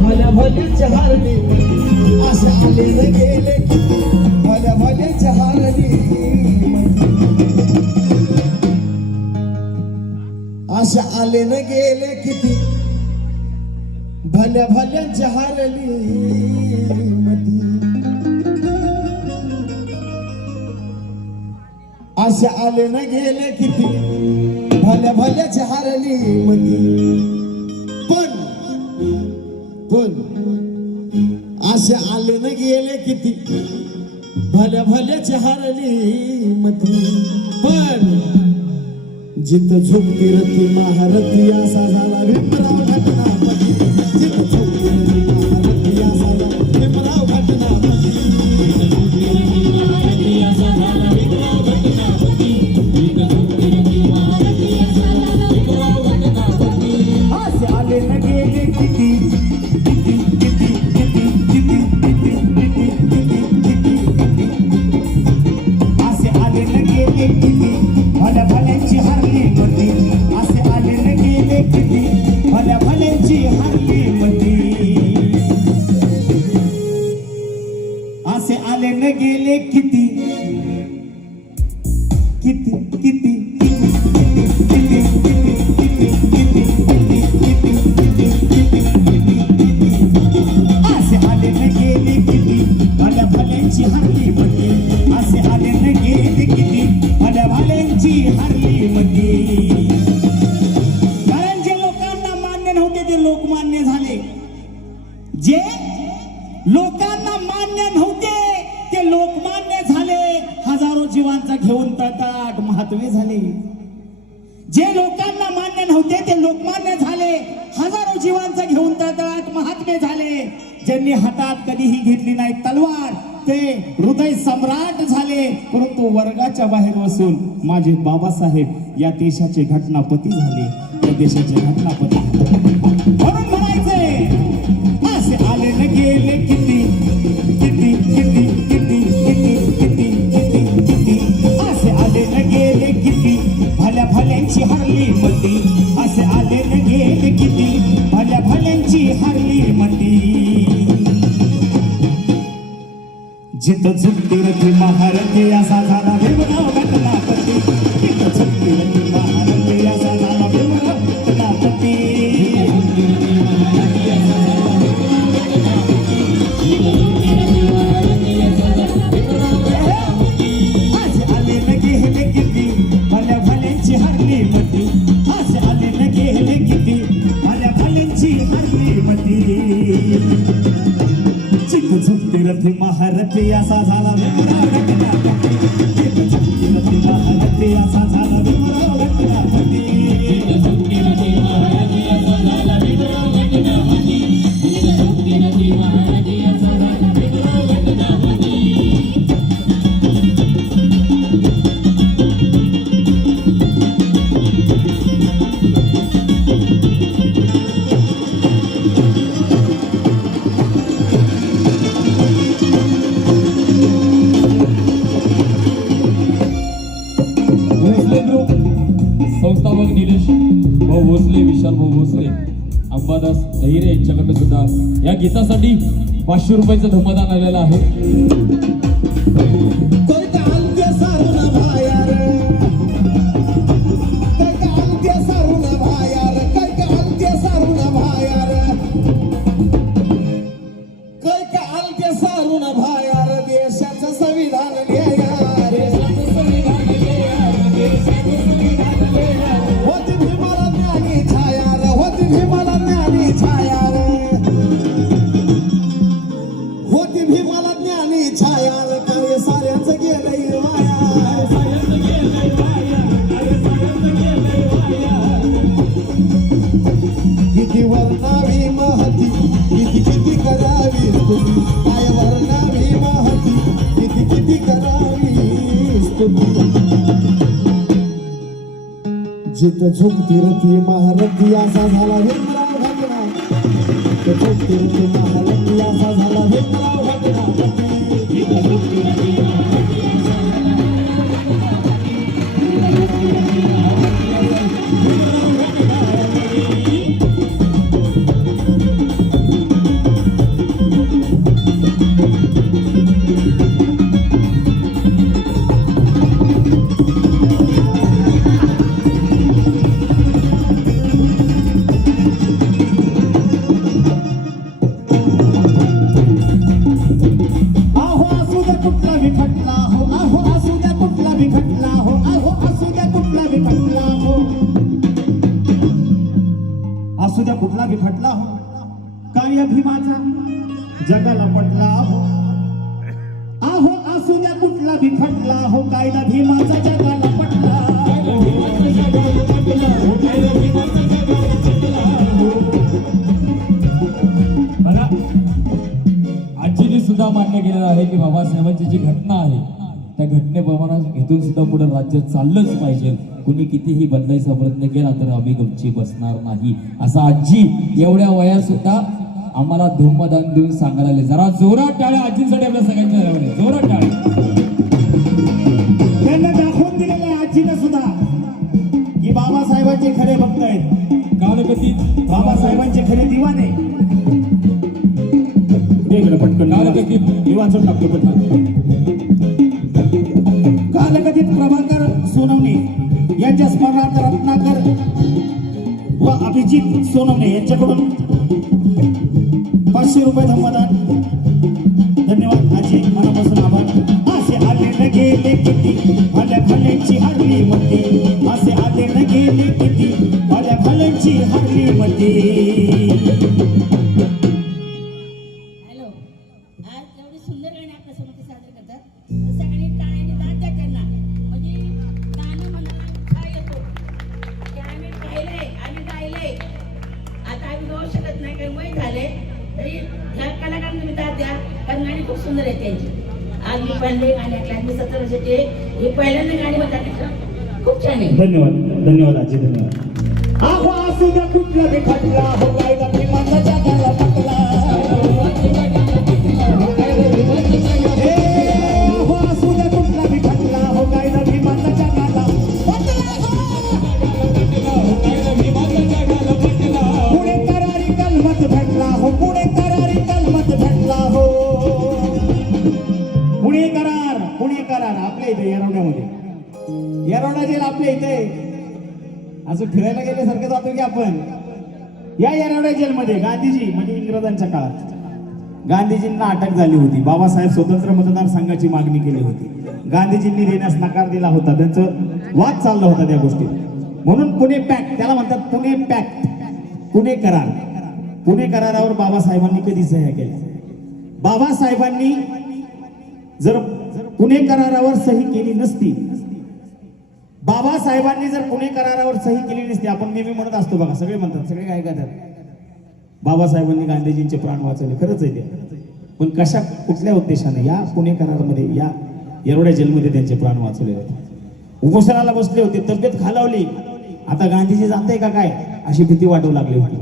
मला भले चहारले असे आले न गेले. मला भले चहारले अशा आले न गेले किती. भल्या भल्या चहारली असे अशा आले न गेले किती. भल्या भल्या चहारली मती. पण पण असे आले न गेले किती? भल्या भल्याची हारली मती पण जिथं झोपती रती महारथी असा झाला विप्रा घटनापती. जिथं जीवांचा घेऊन तटाट महात्मे झाले. जे लोकांना मान्य नव्हते ते लोकमान्य झाले. हजारो जीवांचा घेऊन तटाट महात्मे झाले. ज्यांनी हातात कधीही घेतली नाही तलवार ते हृदय सम्राट झाले. परंतु वर्गाच्या बाहेर बसून माझे बाबासाहेब या देशाचे घटनापती झाले. या देशाचे घटनापती संस्थापक निलेश भाऊ भोसले विशाल भाऊ भोसले अंबादास धैर्य यांच्याकडनं सुद्धा या गीतासाठी पाचशे रुपयाचं धमदान आलेलं आहे. कोई जित झुकती रती महारथी असा झाला भीमराव घटना जिथं झुकती रती महारथी असा झाला भीमराव हो. काय अभिमाचा जगाला पटला हो. आहो असू द्या कुठला बी फटला हो. कायदा भीमाचा जगाला पटला हो. आजीने सुद्धा मान्य केलेलं आहे की बाबासाहेबांची जी घटना आहे त्या घटनेप्रमाणे इथून सुद्धा पुढे राज्य चाललंच पाहिजे. कुणी कितीही बदलायचा प्रयत्न केला तर आम्ही गमची बसणार नाही. असं आजी एवढ्या वयात सुद्धा आम्हाला धुमदान देऊन सांगायला जरा जोरात टाळ्या. आजींसाठी आपल्या सगळ्यांच्या. जोरात टाळ्या. त्यांना दाखवून दिलेलं आहे आजीनं सुद्धा की बाबासाहेबांचे खरे भक्त आहेत. कालकथित बाबासाहेबांचे खरे दिवाने. पटकन वाचून टाकतो पटकन. तथाकथित प्रभाकर सोनवणे यांच्या स्मरणार्थ रत्नाकर व अभिजित सोनवणे यांच्याकडून पाचशे रुपये धम्मदान धन्यवाद. आजी मनापासून आभार. असे आले न गेले किती? भल्या भल्यांची हरली मती. असे आले न गेले किती? भल्या भल्यांची हरली मती. ह्या कलाकारांना तुम्ही दाद द्या. कारण गाणी खूप सुंदर आहेत त्यांची. आज मी पहिले गाणे ऐकले आज मी सत्तर वर्षाचे. हे पहिल्यांदा गाणी म्हणतात खूप छान आहे. धन्यवाद. धन्यवाद आजी धन्यवाद. आहो असू द्या कुठला बी खटला हो कायदा प्रेमाचा जगाला जेलमध्ये गांधीजी म्हणजे इंग्रजांच्या काळात. गांधीजींना अटक झाली होती. बाबासाहेब स्वतंत्र मतदारसंघाची मागणी केली होती. गांधीजींनी देण्यास नकार दिला होता. त्यांचं वाद चालला होता त्या गोष्टीत. म्हणून पुणे पॅक्ट त्याला म्हणतात पुणे पॅक्ट पुणे करार. पुणे करारावर बाबासाहेबांनी कधी सह्या केल्या? बाबासाहेबांनी जर पुणे करारावर सही केली नसती बाबासाहेबांनी जर पुणे करारावर सही केली नसती आपण नेहमी म्हणत असतो बघा सगळे म्हणतात सगळे काय करतात? बाबासाहेबांनी गांधीजींचे प्राण वाचवले. खरंच आहे ते. पण कशा कुठल्या उद्देशाने? या पुणे करारामध्ये या एवढ्या जेलमध्ये त्यांचे प्राण वाचवले होते. उपोषणाला बसले होते तब्येत खालावली. आता गांधीजी जाते का काय? अशी भीती वाटू लागली होती.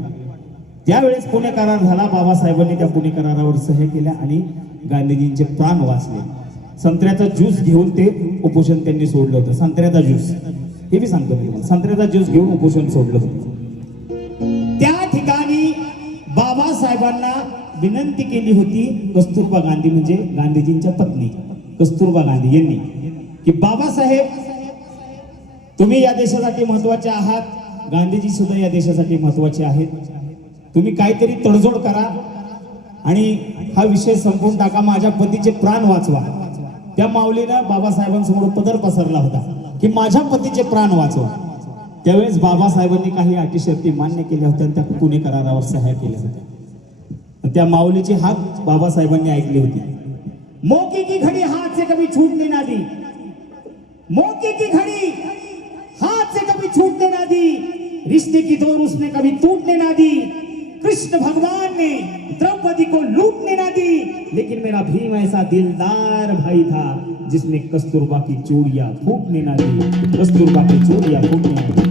त्यावेळेस पुणे करार झाला बाबासाहेबांनी त्या पुणे करारावर सह्या केल्या आणि गांधीजींचे प्राण वाचले. संत्र्याचा ज्यूस घेऊन ते उपोषण त्यांनी सोडलं होतं. संत्र्याचा ज्यूस. हे मी सांगतो मी संत्र्याचा ज्यूस घेऊन उपोषण सोडलं होतं. साहेबांना विनंती केली होती कस्तुरबा गांधी म्हणजे गांधीजींच्या पत्नी कस्तुरबा गांधी यांनी की बाबासाहेब तुम्ही या देशासाठी महत्त्वाचे आहात गांधीजी सुद्धा या देशासाठी महत्त्वाचे आहेत. तुम्ही काहीतरी तडजोड करा आणि हा विषय संपवून टाका माझ्या पतीचे प्राण वाचवा. त्या माऊलीनं बाबासाहेबांसमोर पदर पसरला होता की माझ्या पतीचे प्राण वाचवा. त्यावेळेस बाबासाहेबांनी काही अटी शर्ती मान्य केल्या होत्या आणि त्या पुणे करारावर सह्या केल्या होत्या. त्या माऊलीची हाक बाबासाहेबांनी ऐकली होती. मौके की घडी हाथ से कभी छूटने ना दी. मौके की घड़ी हाथ से कभी छूटने ना दी. रिश्ते की दौर उसने कभी टूटने ना दी. कृष्ण भगवान ने द्रौपदी को लूटने ना दी. लेकिन मेरा भीम ऐसा दिलदार भाई था जिसने कस्तूरबा की चूड़ियाँ फूटने ना दी. कस्तूरबा की चूड़ियाँ फूटने ना दी.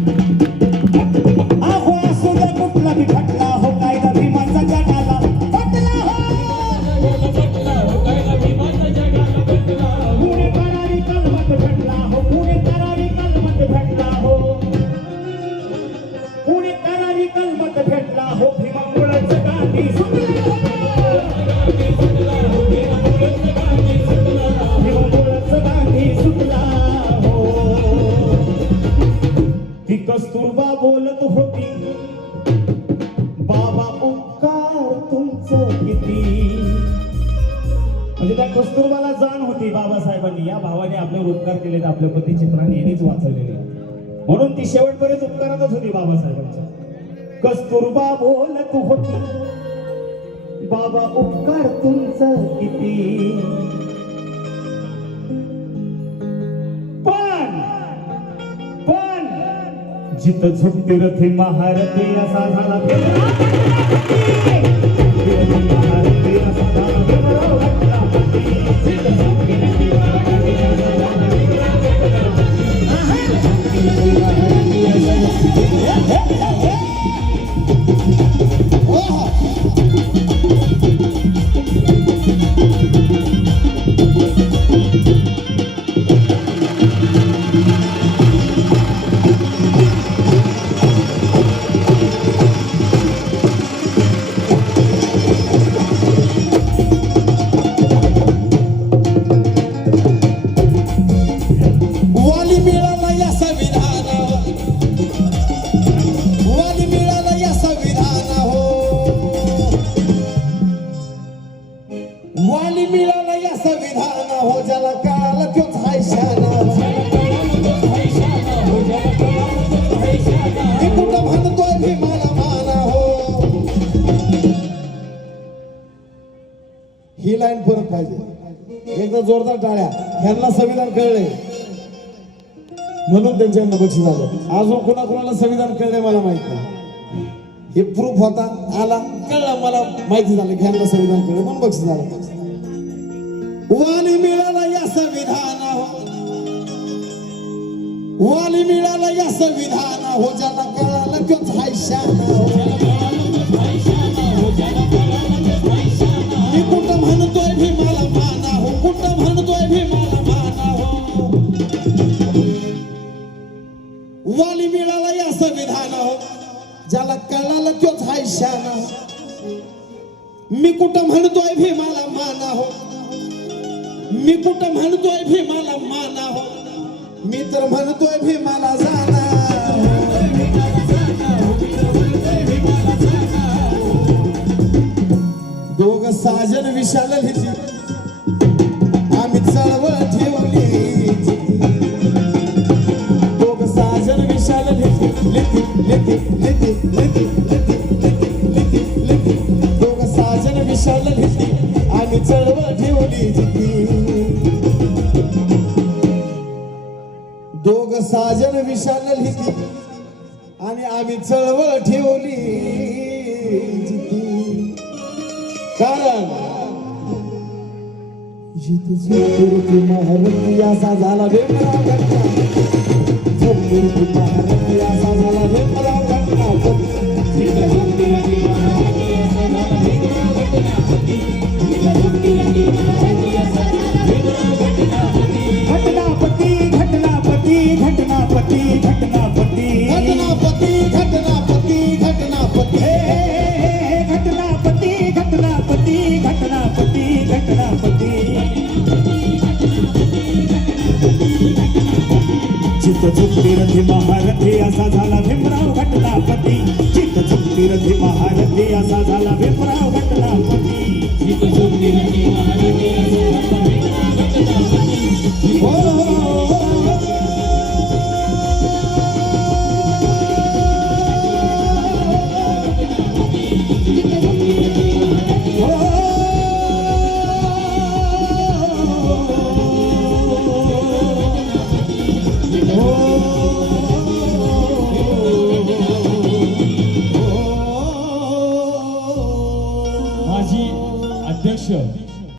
कस्तुरबा बोलत होती. बाबा उपकार तुमचं किती? म्हणजे त्या कस्तुरबाला जाण होती बाबासाहेबांनी. या भावाने आपल्यावर उपकार केलेत आपल्या पती चित्राने यांनीच वाचवलेले म्हणून ती शेवटपर्यंत उपकारातच होती बाबासाहेबांच्या. कस्तुरबा बोलत होती. बाबा उपकार तुमचं किती? पण पण जिथं झुकते रथे महारथे असा झाला महारथे असा झाला या संविधानावर. वाली मिळाला या संविधाना हो वाली मिळाला या संविधाना हो ज्याला कळाला तोच हाय शाना मी कुठं हो. ही लाईन परत पाहिजे. एकदा जोरदार टाळ्या. ह्यांना संविधान कळले म्हणून त्यांच्याकडनं बक्षीस आलं अजून कुणाकुणाला संविधान कळलंय मला माहीत नाही. हे प्रूफ होता आला कळलं मला माहिती झालं घ्यायला संविधान कळलं म्हणून बक्षीस आलं वाली मिळाला या संविधान वाली मिळाला या संविधान हो ज्यांना कळालं तोच हाय शान मी कुठं म्हणतोय भीमाला माना हो? मी तर म्हणतोय भीमाला जाना हो. दोघ साजन विशाल लिहिली विशाल आणि आम्ही चळवळ ठेवली कारण महारती असा झाला घटना. महारती असा झाला भीमराव घटना. रथी महारथी असा झाला भीमराव घटनापती. चित चुकती रथी महारथी असा झाला भीमराव घटनापती. हो. हो, हो.